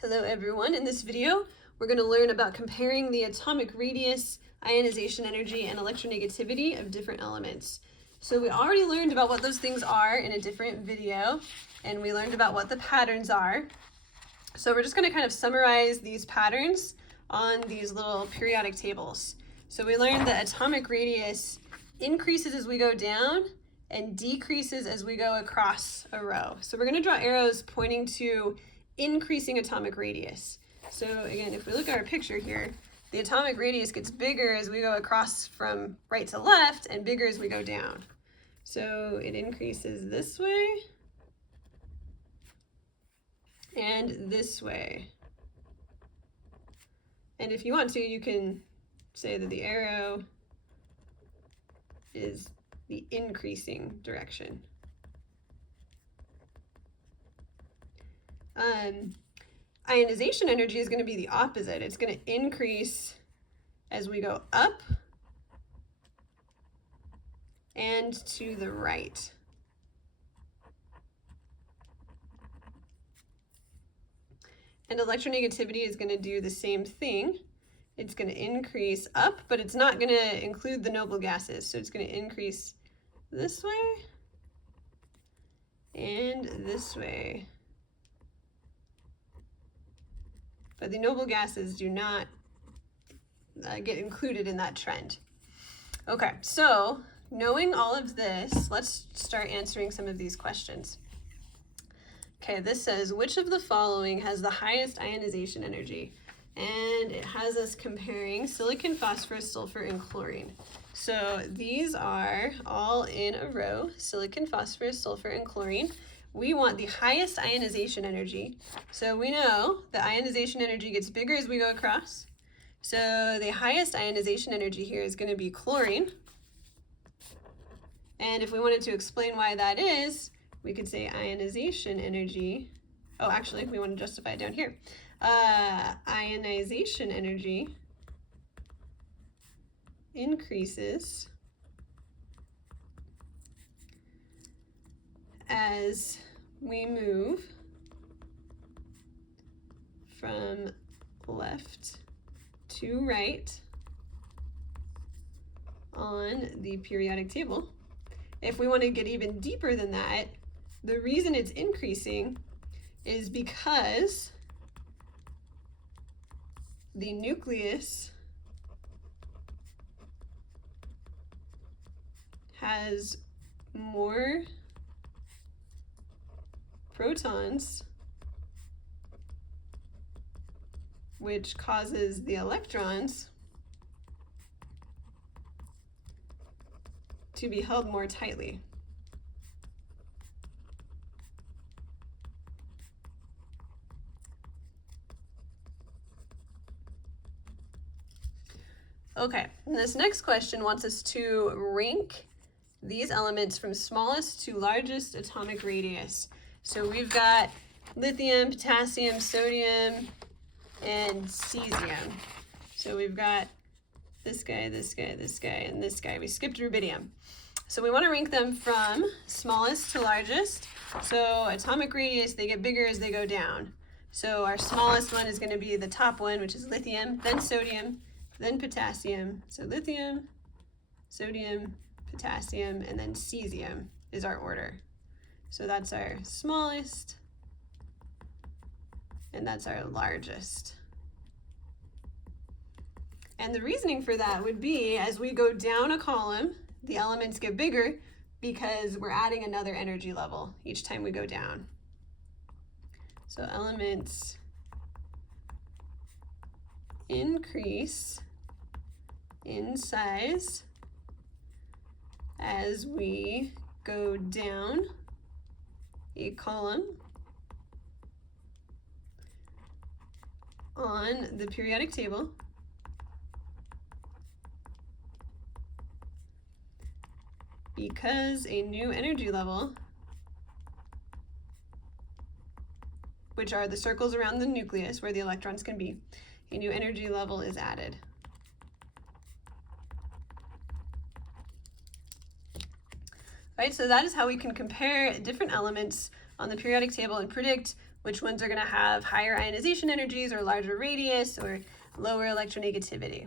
Hello everyone, in this video we're going to learn about comparing the atomic radius, ionization energy, and electronegativity of different elements. So we already learned about what those things are in a different video, and we learned about what the patterns are. So we're just going to kind of summarize these patterns on these little periodic tables. So we learned that atomic radius increases as we go down and decreases as we go across a row. So we're going to draw arrows pointing to increasing atomic radius. So again, if we look at our picture here, the atomic radius gets bigger as we go across from right to left and bigger as we go down. So it increases this way and this way. And if you want to, you can say that the arrow is the increasing direction. Ionization energy is going to be the opposite. It's going to increase as we go up and to the right. And electronegativity is going to do the same thing. It's going to increase up, but it's not going to include the noble gases. So it's going to increase this way and this way. But the noble gases do not get included in that trend. Okay, so knowing all of this, let's start answering some of these questions. Okay, this says, which of the following has the highest ionization energy? And it has us comparing silicon, phosphorus, sulfur, and chlorine. So these are all in a row, silicon, phosphorus, sulfur, and chlorine. We want the highest ionization energy. So we know the ionization energy gets bigger as we go across. So the highest ionization energy here is going to be chlorine. And if we wanted to explain why that is, we could say ionization energy. Oh, actually, we want to justify it down here. Ionization energy increases as we move from left to right on the periodic table. If we want to get even deeper than that, the reason it's increasing is because the nucleus has more protons, which causes the electrons to be held more tightly. Okay, and this next question wants us to rank these elements from smallest to largest atomic radius. So we've got lithium, potassium, sodium, and cesium. So we've got this guy, this guy, this guy, and this guy. We skipped rubidium. So we want to rank them from smallest to largest. So atomic radius, they get bigger as they go down. So our smallest one is going to be the top one, which is lithium, then sodium, then potassium. So lithium, sodium, potassium, and then cesium is our order. So that's our smallest, and that's our largest. And the reasoning for that would be, as we go down a column, the elements get bigger because we're adding another energy level each time we go down. So elements increase in size as we go down a column on the periodic table because a new energy level, which are the circles around the nucleus where the electrons can be, a new energy level is added. Right, so that is how we can compare different elements on the periodic table and predict which ones are going to have higher ionization energies or larger radius or lower electronegativity.